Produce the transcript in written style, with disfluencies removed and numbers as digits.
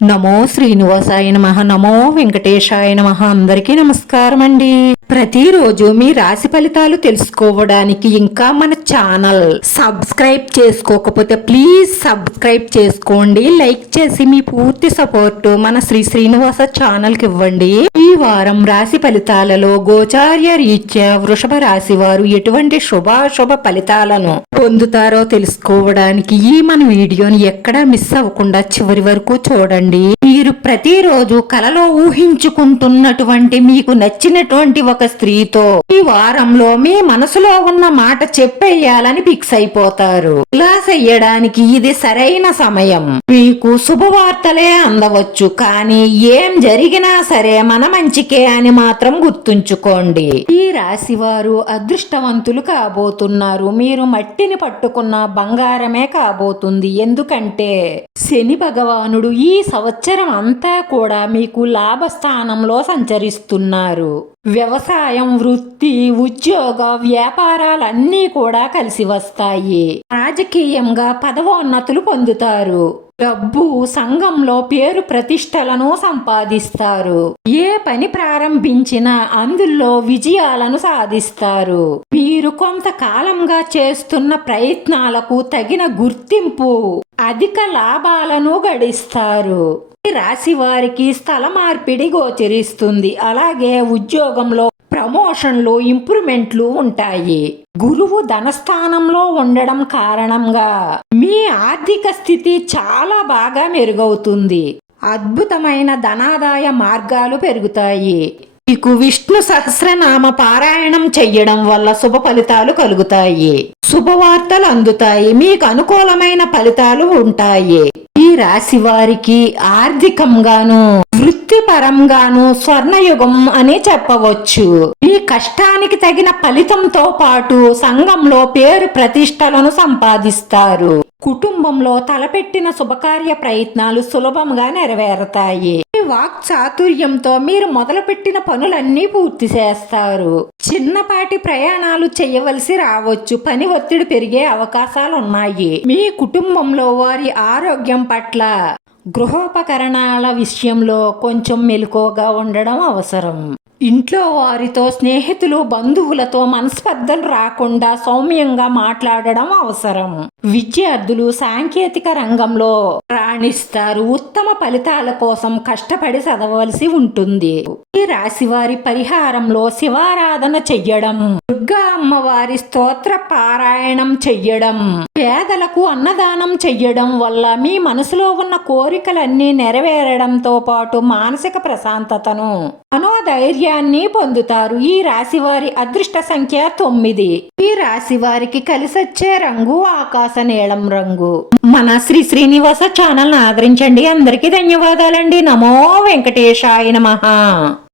నమో శ్రీనివాసాయ నమః. నమో వెంకటేశాయ నమః. అందరికీ నమస్కారం అండి. ప్రతిరోజు మీ రాశి ఫలితాలు తెలుసుకోవడానికి ఇంకా మన ఛానల్ సబ్స్క్రైబ్ చేసుకోకపోతే ప్లీజ్ సబ్స్క్రైబ్ చేసుకోండి. లైక్ చేసి మీ పూర్తి సపోర్ట్ మన శ్రీనివాస ఛానల్ కి ఇవ్వండి. ఈ వారం రాశి ఫలితాలలో గోచార్య రీత్యా వృషభ రాశి వారు ఎటువంటి శుభాశుభ ఫలితాలను పొందుతారో తెలుసుకోవడానికి ఈ మన వీడియోని ఎక్కడా మిస్ అవ్వకుండా చివరి వరకు చూడండి. మీరు ప్రతిరోజు కలలో ఊహించుకుంటున్నటువంటి మీకు నచ్చినటువంటి ఒక స్త్రీతో ఈ వారంలో మీ మనసులో ఉన్న మాట చెప్పేయాలని ఫిక్స్ అయిపోతారు. ఇలా చెయ్యడానికి ఇది సరైన సమయం. మీకు శుభవార్తలే అందవచ్చు, కానీ ఏం జరిగినా సరే మన మంచికే అని మాత్రం గుర్తుంచుకోండి. ఈ రాశి వారు అదృష్టవంతులు కాబోతున్నారు. మీరు మట్టిని పట్టుకున్న బంగారమే కాబోతుంది. ఎందుకంటే శని భగవానుడు ఈ సంవత్సరం అంతా కూడా మీకు లాభస్థానంలో సంచరిస్తున్నారు. వ్యవసాయం, వృత్తి, ఉద్యోగ, వ్యాపారాలన్నీ కూడా కలిసి వస్తాయి. రాజకీయంగా పదవోన్నతులు పొందుతారు. డబ్బు, సంఘంలో పేరు ప్రతిష్టలను సంపాదిస్తారు. ఏ పని ప్రారంభించినా అందులో విజయాలను సాధిస్తారు. మీరు కొంతకాలంగా చేస్తున్న ప్రయత్నాలకు తగిన గుర్తింపు, అధిక లాభాలను గడిస్తారు. ఈ రాశి వారికి స్థల మార్పిడి గోచరిస్తుంది. అలాగే ఉద్యోగంలో ప్రమోషన్లు, ఇంప్రూవ్మెంట్లు ఉంటాయి. గురువు ధనస్థానంలో ఉండడం కారణంగా మీ ఆర్థిక స్థితి చాలా బాగా మెరుగవుతుంది. అద్భుతమైన ధనాదాయ మార్గాలు పెరుగుతాయి. మీకు విష్ణు సహస్రనామ పారాయణం చెయ్యడం వల్ల శుభ ఫలితాలు కలుగుతాయి. శుభవార్తలు అందుతాయి. మీకు అనుకూలమైన ఫలితాలు ఉంటాయి. ఈ రాశి వారికి ఆర్థికంగాను వృత్తిపరంగాను స్వర్ణయుగం అని చెప్పవచ్చు. మీ కష్టానికి తగిన ఫలితంతో పాటు సంఘంలో పేరు ప్రతిష్టలను సంపాదిస్తారు. కుటుంబంలో తలపెట్టిన శుభకార్య ప్రయత్నాలు సులభంగా నెరవేరుతాయి. మీ వాక్ చాతుర్యంతో మీరు మొదలుపెట్టిన పనులన్నీ పూర్తి చేస్తారు. చిన్నపాటి ప్రయాణాలు చేయవలసి రావచ్చు. పని ఒత్తిడి పెరిగే అవకాశాలున్నాయి. మీ కుటుంబంలో వారి ఆరోగ్యం పట్ల, గృహోపకరణాల విషయంలో కొంచెం మెలకువగా ఉండడం అవసరం. ఇంట్లో వారితో, స్నేహితులు, బంధువులతో మనస్పర్ధలు రాకుండా సౌమ్యంగా మాట్లాడడం అవసరం. విద్యార్థులు సాంకేతిక రంగంలో రాణిస్తారు. ఉత్తమ ఫలితాల కోసం కష్టపడి చదవలసి ఉంటుంది. ఈ రాశి వారి పరిహారంలో శివారాధన చెయ్యడం, దుర్గా అమ్మవారి స్తోత్ర పారాయణం చెయ్యడం, పేదలకు అన్నదానం చెయ్యడం వల్ల మీ మనసులో ఉన్న కోరికలన్నీ నెరవేరడంతో పాటు మానసిక ప్రశాంతతను, మనోధైర్యాన్ని పొందుతారు. ఈ రాశి వారి అదృష్ట సంఖ్య 9. ఈ రాశి వారికి కలిసొచ్చే రంగు ఆకాశ నీలం రంగు. మన శ్రీనివాస ఛానల్ ఆదరించండి. అందరికీ ధన్యవాదాలండి. నమో వెంకటేశాయ నమః.